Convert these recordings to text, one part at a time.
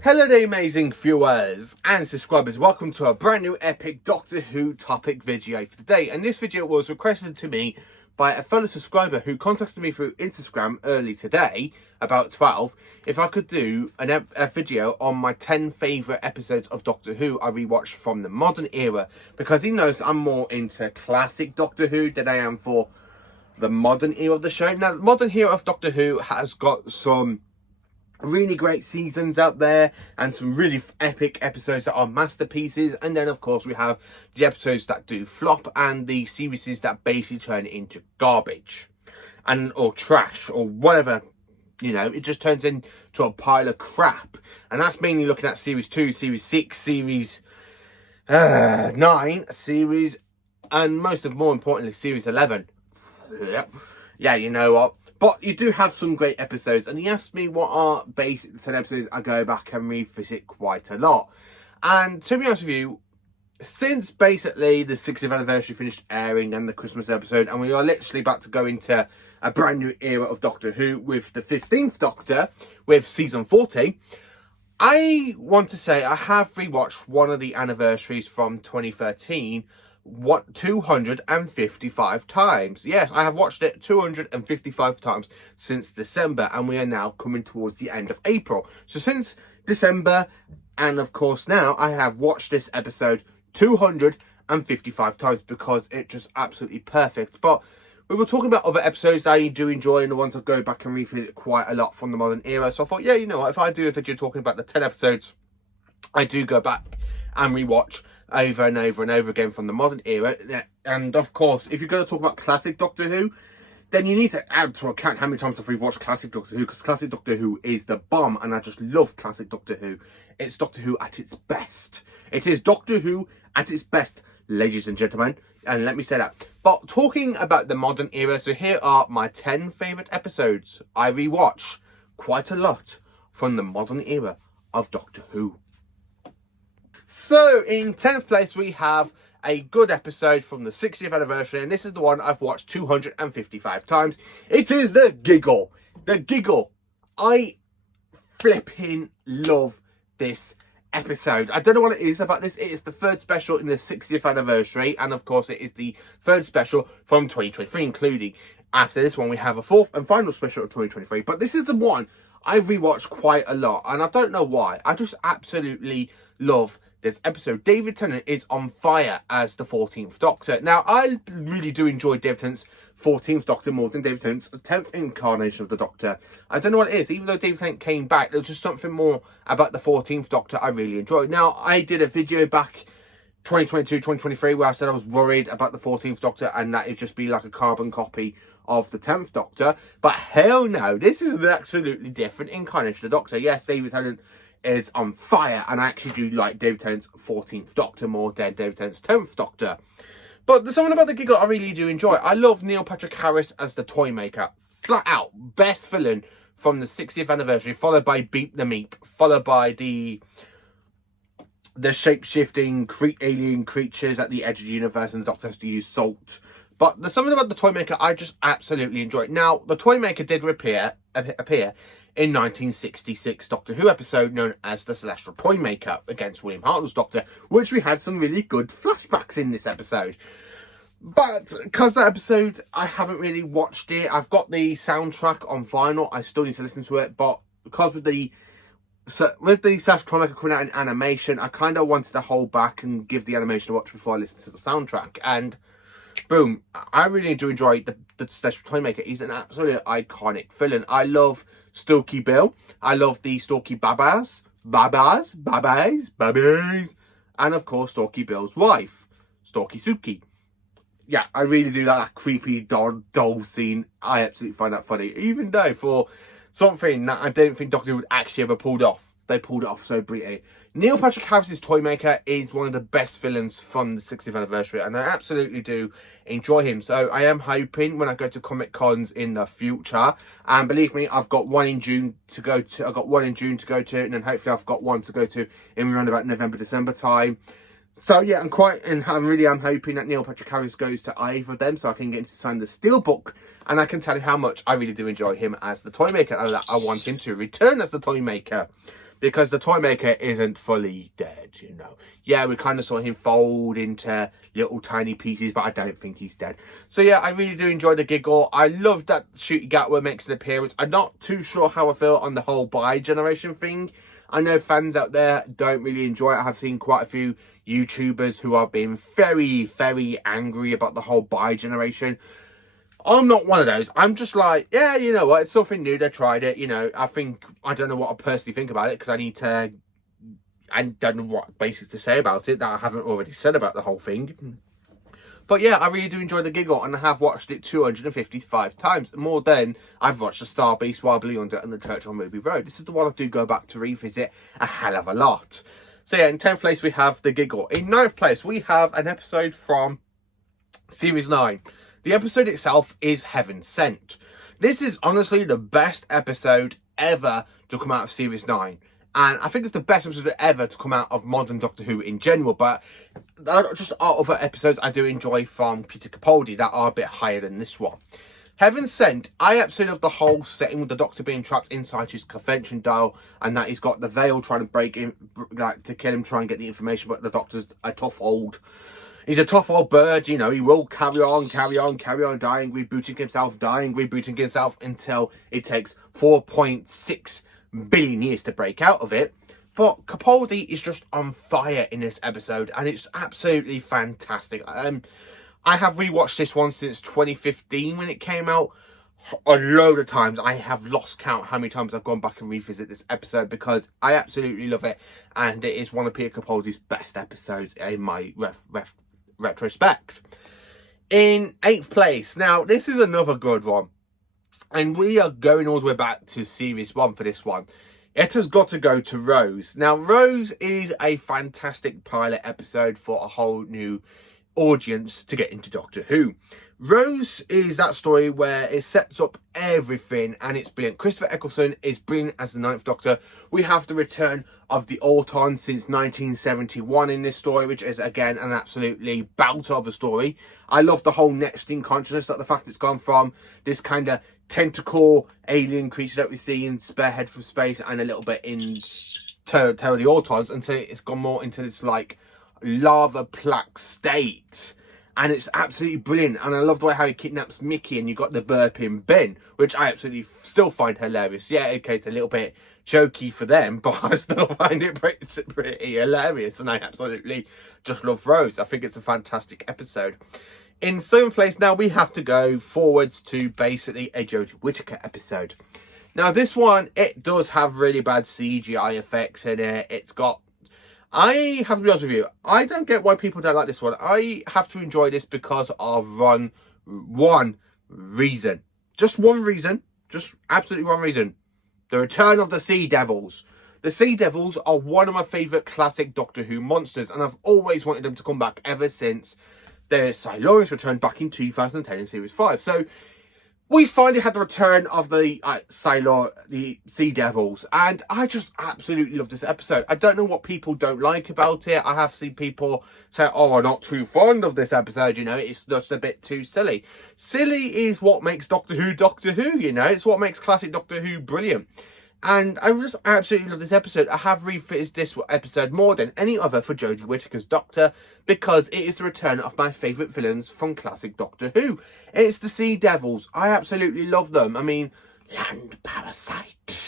Hello there amazing viewers and subscribers, welcome to a brand new epic Doctor Who topic video for today. And this video was requested to me by a fellow subscriber who contacted me through Instagram early today, about 12, if I could do a video on my 10 favourite episodes of Doctor Who I rewatched from the modern era, because he knows I'm more into classic Doctor Who than I am for the modern era of the show. Now, the modern era of Doctor Who has got some really great seasons out there and some really epic episodes that are masterpieces, and then of course we have the episodes that do flop and the series that basically turn into garbage and or trash or whatever, you know, it just turns into a pile of crap. And that's mainly looking at series 2, series 6, series 9, series, and more importantly series 11. Yeah, you know what, but you do have some great episodes, and he asked me what are basic 10 episodes. I go back and revisit quite a lot. And to be honest with you, since basically the 60th anniversary finished airing and the Christmas episode, and we are literally about to go into a brand new era of Doctor Who with the 15th Doctor, with season 40, I want to say I have rewatched one of the anniversaries from 2013 255 times. Yes, I have watched it 255 times since December, and we are now coming towards the end of April. So since December, and of course now, I have watched this episode 255 times because it's just absolutely perfect. But we were talking about other episodes I do enjoy, and the ones I go back and revisit quite a lot from the modern era. So I thought, yeah, you know what, if I do a video talking about the 10 episodes I do go back and rewatch over and over and over again from the modern era. And of course, if you're going to talk about classic Doctor Who, then you need to add to account how many times I've rewatched classic Doctor Who, because classic Doctor Who is the bomb, and I just love classic Doctor Who. It's Doctor Who at its best. It is Doctor Who at its best, ladies and gentlemen, and let me say that. But talking about the modern era, so here are my 10 favourite episodes I rewatch quite a lot from the modern era of Doctor Who. So in 10th place we have a good episode from the 60th anniversary, and this is the one I've watched 255 times. It is the Giggle. The Giggle. I flipping love this episode. I don't know what it is about this. It is the third special in the 60th anniversary, and of course it is the third special from 2023, including after this one we have a fourth and final special of 2023. But this is the one I've rewatched quite a lot, and I don't know why. I just absolutely love this episode. David Tennant is on fire as the 14th Doctor. Now, I really do enjoy David Tennant's 14th Doctor more than David Tennant's 10th incarnation of the Doctor. I don't know what it is. Even though David Tennant came back, there was just something more about the 14th Doctor I really enjoyed. Now, I did a video back 2022, 2023, where I said I was worried about the 14th Doctor and that it'd just be like a carbon copy of the 10th Doctor. But hell no, this is an absolutely different incarnation of the Doctor. Yes, David Tennant is on fire, and I actually do like David Tennant's 14th Doctor more than David Tennant's 10th Doctor. But there's something about the Giggle I really do enjoy. I love Neil Patrick Harris as the Toymaker. Flat out, best villain from the 60th anniversary, followed by Beep the Meep, followed by the shape-shifting alien creatures at the edge of the universe, and the Doctor has to use salt. But there's something about the Toymaker I just absolutely enjoy. Now, the Toymaker did appear in 1966 Doctor Who episode known as the Celestial Toymaker against William Hartnell's Doctor, which we had some really good flashbacks in this episode. But because that episode, I haven't really watched it. I've got the soundtrack on vinyl. I still need to listen to it. But because with the Celestial Toymaker coming out in animation, I kind of wanted to hold back and give the animation a watch before I listen to the soundtrack. And boom, I really do enjoy the Celestial Toymaker. He's an absolutely iconic villain. I love Stalky Bill. I love the Stalky Babas, and of course Stalky Bill's wife, Stalky Suki. Yeah, I really do like that creepy doll scene. I absolutely find that funny, even though for something that I don't think Doctor Who would actually ever pulled off, they pulled it off so brilliantly. Neil Patrick Harris's Toymaker is one of the best villains from the 60th anniversary, and I absolutely do enjoy him. So I am hoping when I go to Comic Cons in the future, and believe me, I've got one in June to go to. I've got one in June to go to, and then hopefully I've got one to go to in around about November, December time. So yeah, I'm hoping that Neil Patrick Harris goes to either of them, so I can get him to sign the Steelbook, and I can tell you how much I really do enjoy him as the Toymaker, and that I want him to return as the Toymaker. because the Toymaker isn't fully dead, you know. Yeah, we kind of saw him fold into little tiny pieces, but I don't think he's dead. So yeah, I really do enjoy the Giggle. I love that Shooty Gatwa makes an appearance. I'm not too sure how I feel on the whole bi-generation thing. I know fans out there don't really enjoy it. I have seen quite a few YouTubers who are being very, very angry about the whole bi-generation. I'm not one of those. I'm just like, yeah, you know what? It's something new. They tried it. You know, I don't know what I personally think about it, because I don't know what basically to say about it that I haven't already said about the whole thing. But yeah, I really do enjoy the Giggle, and I have watched it 255 times. More than I've watched The Star Beast, Wild Blue Yonder, and The Church on Ruby Road. This is the one I do go back to revisit a hell of a lot. So yeah, in 10th place we have the Giggle. In 9th place we have an episode from Series 9. The episode itself is Heaven Sent. This is honestly the best episode ever to come out of Series 9. And I think it's the best episode ever to come out of Morden Doctor Who in general. But there are just other episodes I do enjoy from Peter Capaldi that are a bit higher than this one. Heaven Sent, I absolutely love the whole setting with the Doctor being trapped inside his convention dial, and that he's got the Veil trying to break in, like, to kill him, try and get the information, but the Doctor's a tough old... He's a tough old bird, you know. He will carry on, dying, rebooting himself until it takes 4.6 billion years to break out of it. But Capaldi is just on fire in this episode, and it's absolutely fantastic. I have rewatched this one since 2015 when it came out. A load of times. I have lost count how many times I've gone back and revisit this episode, because I absolutely love it, and it is one of Peter Capaldi's best episodes in my retrospect. In 8th place, now this is another good one, and we are going all the way back to Series 1 for this one. It has got to go to Rose. Now, Rose is a fantastic pilot episode for a whole new audience to get into Doctor Who. Rose is that story where it sets up everything, and it's brilliant. Christopher Eccleston is brilliant as the 9th Doctor. We have the return of the Auton since 1971 in this story, which is, again, an absolutely belter of a story. I love the whole next in consciousness, that the fact it's gone from this kind of tentacle alien creature that we see in Spearhead from Space and a little bit in Terror of the Autons, until it's gone more into this, like, lava plaque state. And it's absolutely brilliant. And I love the way how he kidnaps Mickey, and you got the burping Ben, which I absolutely still find hilarious. Yeah, okay, it's a little bit jokey for them, but I still find it pretty hilarious. And I absolutely just love Rose. I think it's a fantastic episode. In 7th place, now we have to go forwards to basically a Jodie Whittaker episode. Now, this one, it does have really bad CGI effects in it. It's got... I have to be honest with you, I don't get why people don't like this one. I have to enjoy this because of one reason. Just one reason. Just absolutely one reason. The return of the Sea Devils. The Sea Devils are one of my favourite classic Doctor Who monsters, and I've always wanted them to come back ever since their Silurians returned back in 2010 in Series 5. So we finally had the return of the the Sea Devils, and I just absolutely love this episode. I don't know what people don't like about it. I have seen people say, oh, I'm not too fond of this episode, you know, it's just a bit too silly. Silly is what makes Doctor Who, you know, it's what makes classic Doctor Who brilliant. And I just absolutely love this episode. I have revisited this episode more than any other for Jodie Whittaker's Doctor, because it is the return of my favourite villains from classic Doctor Who. It's the Sea Devils. I absolutely love them. I mean, Land Parasite.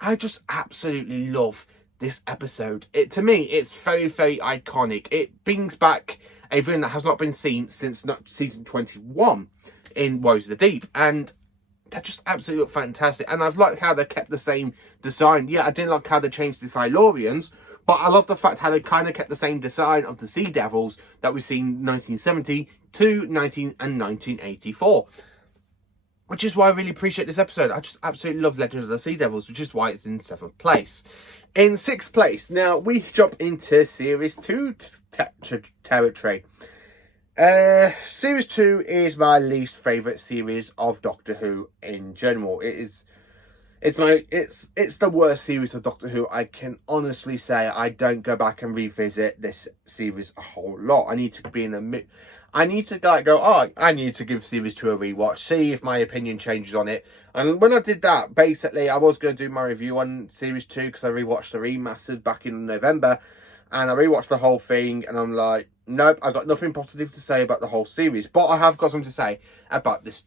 I just absolutely love this episode. To me, it's very, very iconic. It brings back a villain that has not been seen since season 21 in Woes of the Deep. And they just absolutely look fantastic. And I've liked how they kept the same design. Yeah, I didn't like how they changed the Silurians, but I love the fact how they kind of kept the same design of the Sea Devils that we've seen 1970 to 1984. Which is why I really appreciate this episode. I just absolutely love Legend of the Sea Devils, which is why it's in 7th place. In 6th place, now we jump into Series 2 territory. Series 2 is my least favourite series of Doctor Who in general. It is It's the worst series of Doctor Who. I can honestly say I don't go back and revisit this series a whole lot. I need to be in a I need to like go, oh, I need to give series 2 a rewatch, see if my opinion changes on it. And when I did that, basically I was going to do my review on series 2 because I rewatched the remastered back in November, and I rewatched the whole thing, and I'm like, nope, I got nothing positive to say about the whole series, but I have got something to say about this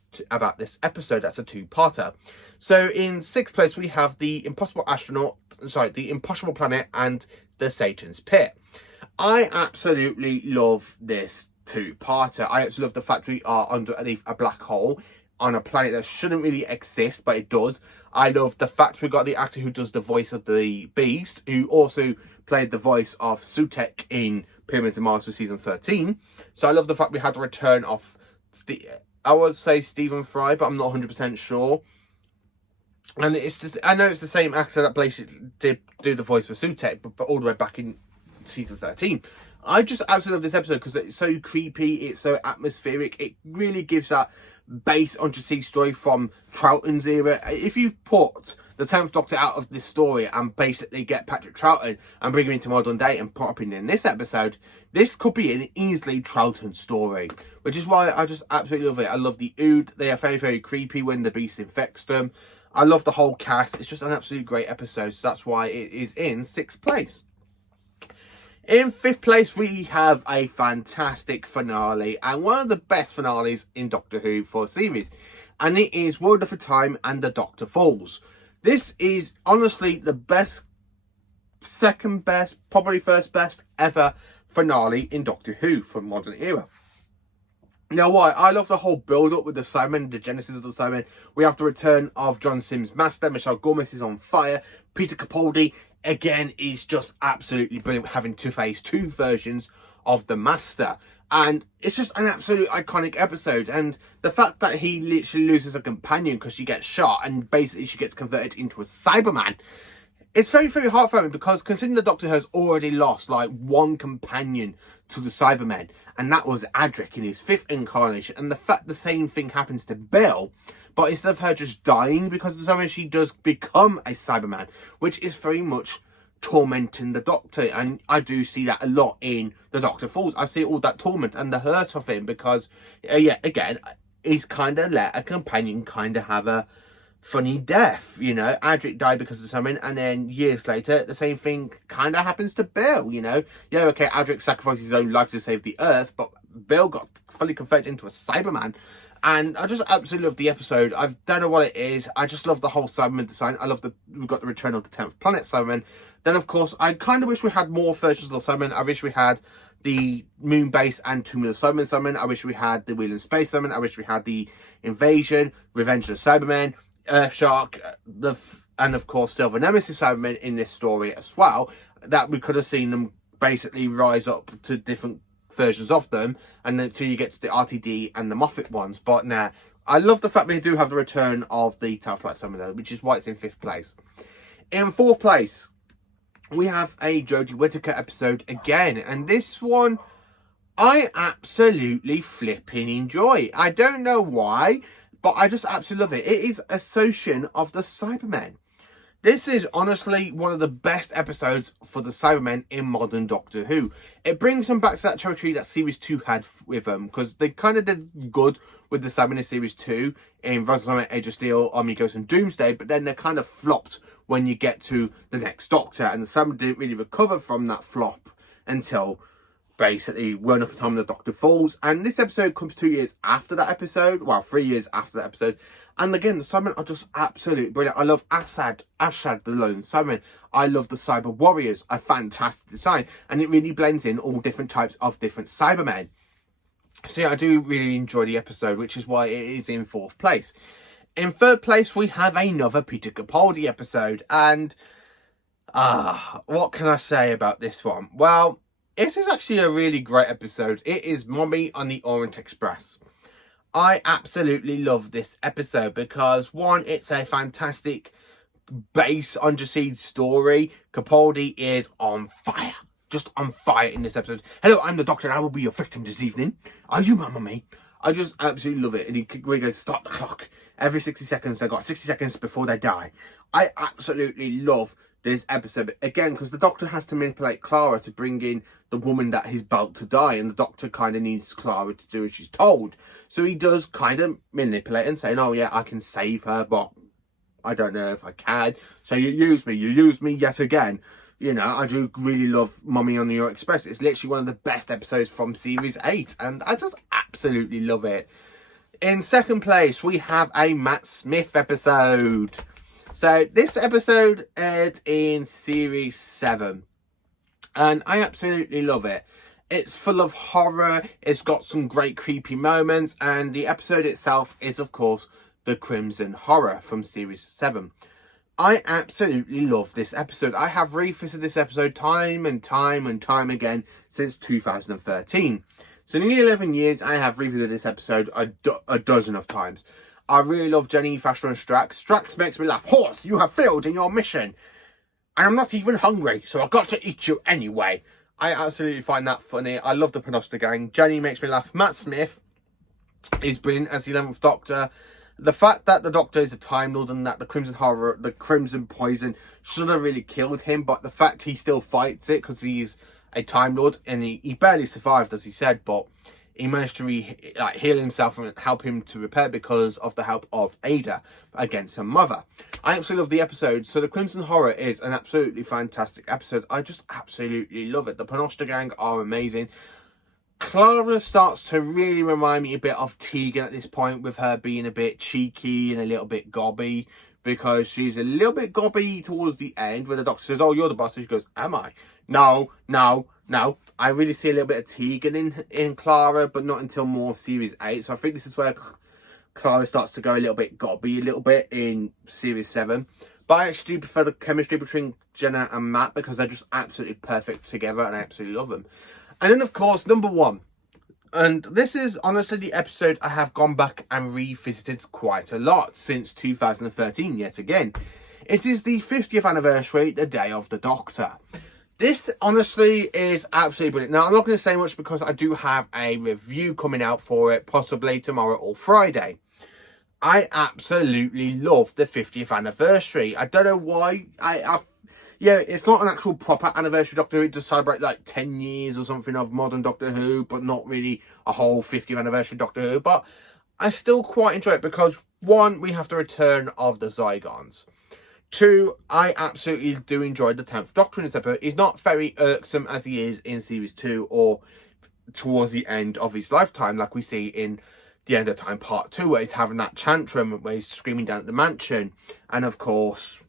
episode. That's a two-parter. So in 6th place we have the Impossible Planet and the Satan's Pit. I absolutely love this two-parter. I absolutely love the fact we are underneath a black hole on a planet that shouldn't really exist, but it does. I love the fact we got the actor who does the voice of the Beast, who also played the voice of Sutek in Pyramids of Mars for season 13. So I love the fact we had the return of, I would say Stephen Fry, but I'm not 100% sure. And it's just, I know it's the same actor that basically did do the voice for Sutek, but all the way back in season 13. I just absolutely love this episode because it's so creepy, it's so atmospheric. It really gives that base undersea story from Troughton's era. If you put the 10th Doctor out of this story and basically get Patrick Troughton and bring him into modern day and put up in this episode, this could be an easily Troughton story, which is why I just absolutely love it. I love the Ood. They are very, very creepy when the Beast infects them. I love the whole cast. It's just an absolutely great episode, so that's why it is in 6th place. In 5th place, we have a fantastic finale, and one of the best finales in Doctor Who for a series, and it is World of a Time and the Doctor Falls. This is honestly the best, second best, probably first best ever finale in Doctor Who from modern era. Now, why? I love the whole build-up with the Cyberman, the genesis of the Cyberman. We have the return of John Sims' master. Michelle Gomez is on fire. Peter Capaldi, again, is just absolutely brilliant, having to face 2 versions of the master. And it's just an absolute iconic episode. And the fact that he literally loses a companion because she gets shot and basically she gets converted into a Cyberman, it's very, very heartwarming, because considering the Doctor has already lost like one companion to the Cybermen, and that was Adric in his 5th incarnation, and the fact the same thing happens to Bill, but instead of her just dying because of the Cyberman, she does become a Cyberman, which is very much tormenting the Doctor. And I do see that a lot in The Doctor Falls. I see all that torment and the hurt of him because, yeah, again, he's kind of let a companion kind of have a funny death, you know. Adric died because of something, and then years later the same thing kind of happens to Bill, you know. Yeah, okay, Adric sacrificed his own life to save the Earth, but Bill got fully converted into a Cyberman. And I just absolutely love the episode. I don't know what it is. I just love the whole Cyberman design. I love we've got the return of the 10th planet Cyberman. Then, of course, I kind of wish we had more versions of the Cyberman. I wish we had the Moon Base and Tomb of the Cyberman. I wish we had the Wheel in Space Cyberman. I wish we had the Invasion, Revenge of the Cybermen, Earthshark, and of course Silver Nemesis Cybermen in this story as well. That we could have seen them basically rise up to different versions of them, and then until you get to the RTD and the Moffat ones. But nah, I love the fact they do have the return of the Tower Flight Cybermen, which is why it's in 5th place. In 4th place, we have a Jodie Whittaker episode again, and this one I absolutely flipping enjoy. I don't know why, but I just absolutely love it. It is Ascension of the Cybermen. This is honestly one of the best episodes for the Cybermen in modern Doctor Who. It brings them back to that territory that Series 2 had with them, because they kind of did good with the Cybermen in Series 2, in Rise of the Age of Steel, Omnigos and Doomsday, but then they kind of flopped when you get to the next Doctor, and the Cybermen didn't really recover from that flop until basically World of Time the Doctor Falls. And this episode comes 2 years after that episode, well, 3 years after that episode. And again, the Cybermen are just absolutely brilliant. I love Ashad the Lone Cyberman. I love the Cyber Warriors, a fantastic design, and it really blends in all different types of different Cybermen. So yeah, I do really enjoy the episode, which is why it is in 4th place. In 3rd place, we have another Peter Capaldi episode, and what can I say about this one? Well, it is actually a really great episode. It is Mommy on the Orient Express. I absolutely love this episode because, one, it's a fantastic base undersea story. Capaldi is on fire. Just on fire in this episode. Hello, I'm the Doctor and I will be your victim this evening. Are you my mummy? I just absolutely love it. And he really goes, stop the clock. every 60 seconds, they've got 60 seconds before they die. I absolutely love this episode, again, because the Doctor has to manipulate Clara to bring in the woman that he's about to die, and the Doctor kind of needs Clara to do as she's told. So he does kind of manipulate and saying, oh yeah, I can save her, but I don't know if I can. So you use me yet again. You know, I do really love Mummy on the Orient Express. It's literally one of the best episodes from Series 8, and I just absolutely love it. In second place, we have a Matt Smith episode. So this episode aired in Series 7, and I absolutely love it. It's full of horror, it's got some great creepy moments, and the episode itself is, of course, the Crimson Horror from Series 7. I absolutely love this episode. I have revisited this episode time and time and time again since 2013. So in nearly 11 years, I have revisited this episode a dozen of times. I really love Jenny, Thrasher and Strax. Strax makes me laugh. Horse, you have failed in your mission. And I'm not even hungry, so I've got to eat you anyway. I absolutely find that funny. I love the Panosta gang. Jenny makes me laugh. Matt Smith is brilliant as the 11th Doctor. The fact that the Doctor is a Time Lord and that the Crimson Horror, the Crimson Poison should have really killed him, but the fact he still fights it because he's a Time Lord, and he barely survived, as he said, but he managed to heal himself and help him to repair because of the help of Ada against her mother. I absolutely love the episode. So the Crimson Horror is an absolutely fantastic episode. I just absolutely love it. The Panosta gang are amazing. Clara starts to really remind me a bit of Tegan at this point, with her being a bit cheeky and a little bit gobby, because she's a little bit gobby towards the end where the Doctor says, oh, you're the boss. And she goes, am I? No. I really see a little bit of Tegan in Clara, but not until more Series 8. So I think this is where Clara starts to go a little bit gobby a little bit in Series 7. But I actually do prefer the chemistry between Jenna and Matt because they're just absolutely perfect together and I absolutely love them. And then, of course, number one. And this is honestly the episode I have gone back and revisited quite a lot since 2013 yet again. It is the 50th anniversary, the Day of the Doctor. This, honestly, is absolutely brilliant. Now, I'm not going to say much because I do have a review coming out for it, possibly tomorrow or Friday. I absolutely love the 50th anniversary. I don't know why. Yeah, it's not an actual proper anniversary Doctor Who. It does celebrate like 10 years or something of Morden Doctor Who, but not really a whole 50th anniversary Doctor Who. But I still quite enjoy it because, one, we have the return of the Zygons. Two, I absolutely do enjoy the 10th Doctor in this episode. He's not very irksome as he is in Series 2 or towards the end of his lifetime, like we see in The End of Time Part 2, where he's having that tantrum, where he's screaming down at the mansion. And, of course,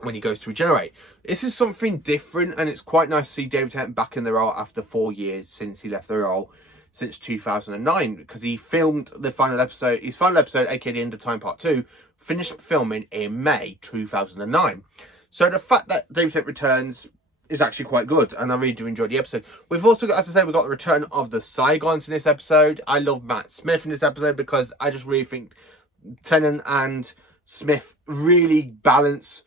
when he goes to regenerate. This is something different, and it's quite nice to see David Tennant back in the role after 4 years since he left the role, since 2009, because he filmed the final episode, his final episode, aka The End of Time Part 2, finished filming in May 2009. So the fact that David Tennant returns is actually quite good, and I really do enjoy the episode. We've also got, as I said, we've got the return of the Zygons in this episode. I love Matt Smith in this episode because I just really think Tennant and Smith really balance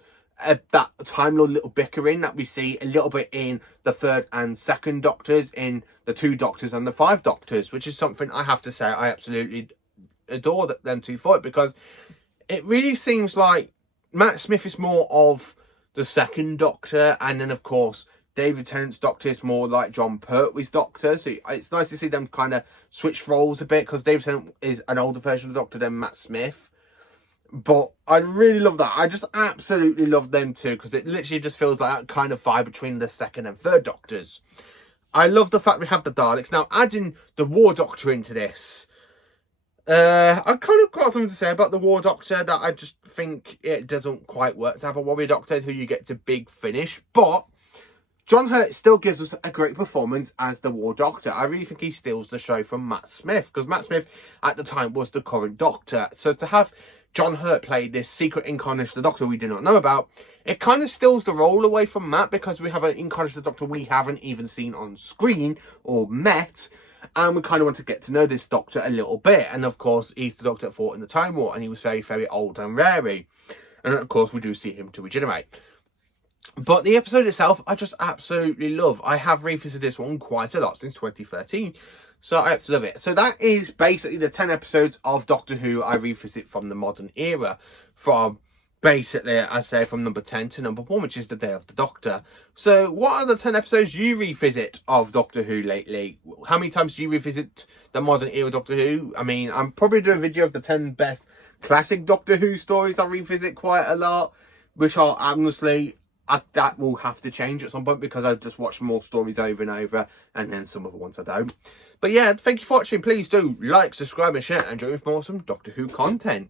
that Time Lord little bickering that we see a little bit in the 3rd and 2nd Doctors, in the 2 Doctors and the 5 Doctors, which is something I have to say I absolutely adore them two for it, because it really seems like Matt Smith is more of the 2nd Doctor, and then of course David Tennant's Doctor is more like John Pertwee's Doctor. So it's nice to see them kind of switch roles a bit, because David Tennant is an older version of the Doctor than Matt Smith. But I really love that. I just absolutely love them too, because it literally just feels like that kind of vibe between the 2nd and 3rd Doctors. I love the fact we have the Daleks. Now, adding the War Doctor into this, I kind of got something to say about the War Doctor, that I just think it doesn't quite work to have a Warrior Doctor who you get to big finish. But John Hurt still gives us a great performance as the War Doctor. I really think he steals the show from Matt Smith, because Matt Smith at the time was the current Doctor. So to have John Hurt play this secret incarnation of the Doctor we do not know about, it kind of steals the role away from Matt, because we have an incarnation of the Doctor we haven't even seen on screen or met, and we kind of want to get to know this Doctor a little bit. And of course, he's the Doctor that fought in the Time War, and he was very, very old and rarey. And of course, we do see him to regenerate. But the episode itself, I just absolutely love. I have revisited this one quite a lot since 2013. So I absolutely love it. So that is basically the 10 episodes of Doctor Who I revisit from the modern era. From basically, I say, from number 10 to number 1, which is the Day of the Doctor. So what are the 10 episodes you revisit of Doctor Who lately? How many times do you revisit the modern era Doctor Who? I mean, I'm probably doing a video of the 10 best classic Doctor Who stories I revisit quite a lot, which are honestly, that will have to change at some point because I just watch more stories over and over, and then some other ones I don't. But yeah, thank you for watching. Please do like, subscribe and share, and join me for more awesome Doctor Who content.